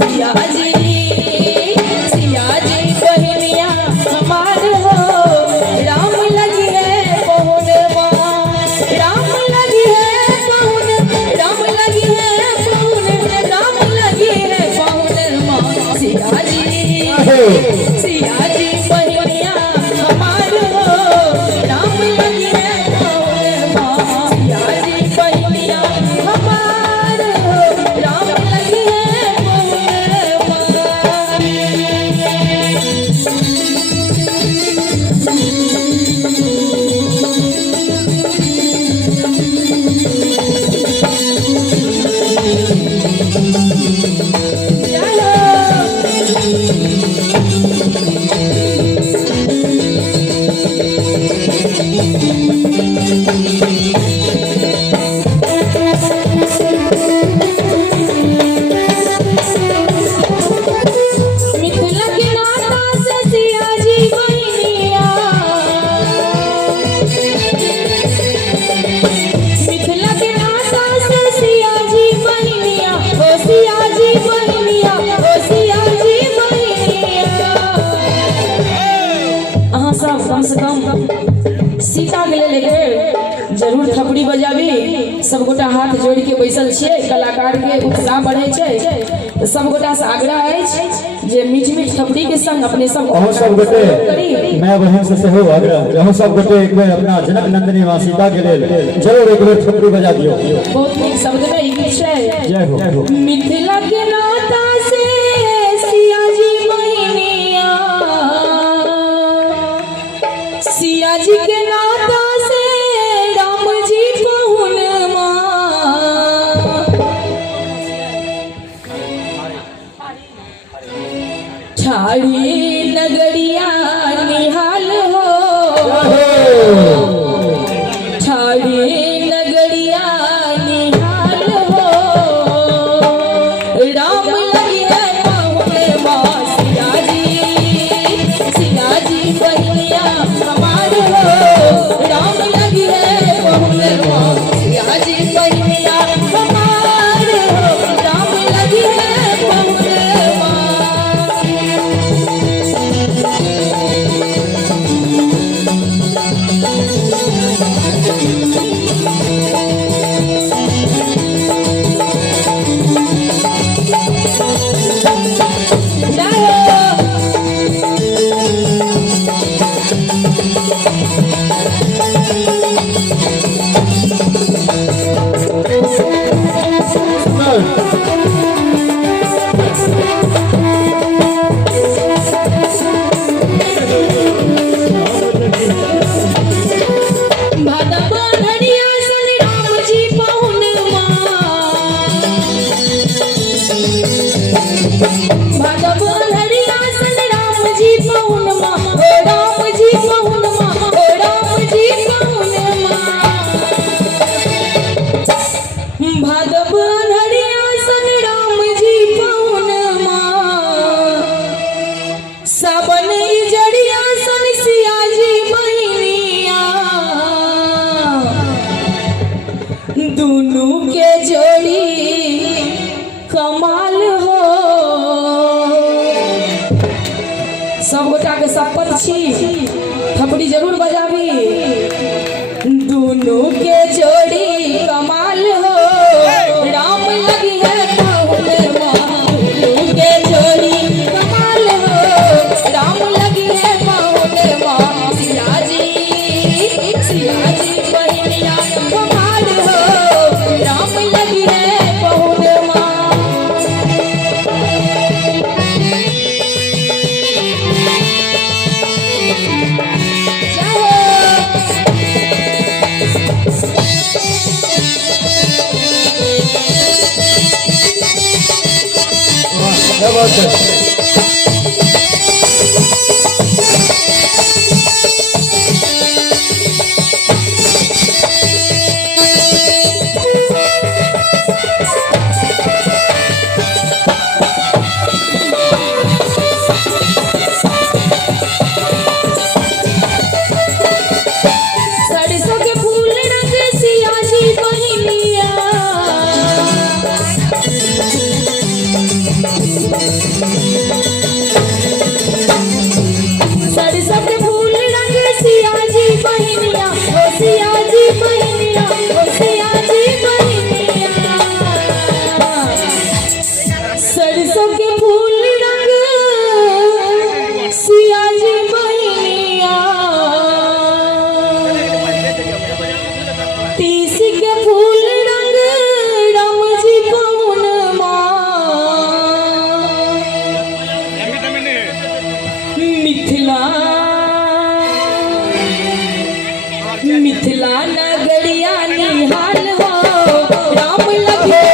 सिया जी बहनिया हमार हो राम लगी है पहुनवा राम लगी है पहुन राम लगी है पहुन राम लगी है पहुनवा सिया जी बहनिया हमार हो राम लगी है पहुनवा सिया जी बहनिया हमार हो राम लगी है पहुनवा मिथिला के नाता से सिया जी बहनिया मिथिला के नाता से सिया जी बहनिया ओ सिया जी बहनिया ओ सिया जी बहनिया अहाँ सब कम से कम सीता के लेके जरूर थपड़ी बजाबी सब गोटा हाथ जोड़ के बैसल छियै कलाकार के उत्साह बढ़े छै तो सब गोटा से आग्रह अछि जे मीठ मीठ थपड़ी के संग अपने सब अहो सब गोटे मैं बहन से सेहो आग्रह अहो सब गोटे एक बेर अपना जनक नंदिनी मां सीता के लेल जरूर एक बेर थपड़ी बजा दियो। बहुत नीक शब्द में ई गीत छै जय हो। मिथिला के नाता से सिया जी बहनिया सिया जी के नाता से राम जी पहुनवा ठाड़ी नगरिया निहाल हो ठाड़ी नगरिया निहाल हो राम लगी है पहुनवा सिया जी बहनिया हमार हो राम लगी है पहुनवा सिया जी बहनिया हमार हो राम लगी है पहुनवा दोनों के जोड़ी कमाल हो सब गोटा के शपथ छी थपड़ी जरूर बजाबी दोनों के जोड़ी कमाल हो राम लगी है पहुनवा दोनों के जोड़ी कमाल हो राम लगी है पहुनवा सिया जी बहनिया कमाल हो राम लगी है पहुनवा क्या बात है। सरसों के फूल रंग सिया जी बहनिया ओ सिया जी बहनिया ओ सिया जी बहनिया सरसों के फूल रंग सिया जी बहनिया तीसी के फूल रंग राम जी पवन मिथिला नगरिया निहाल हो राम लगे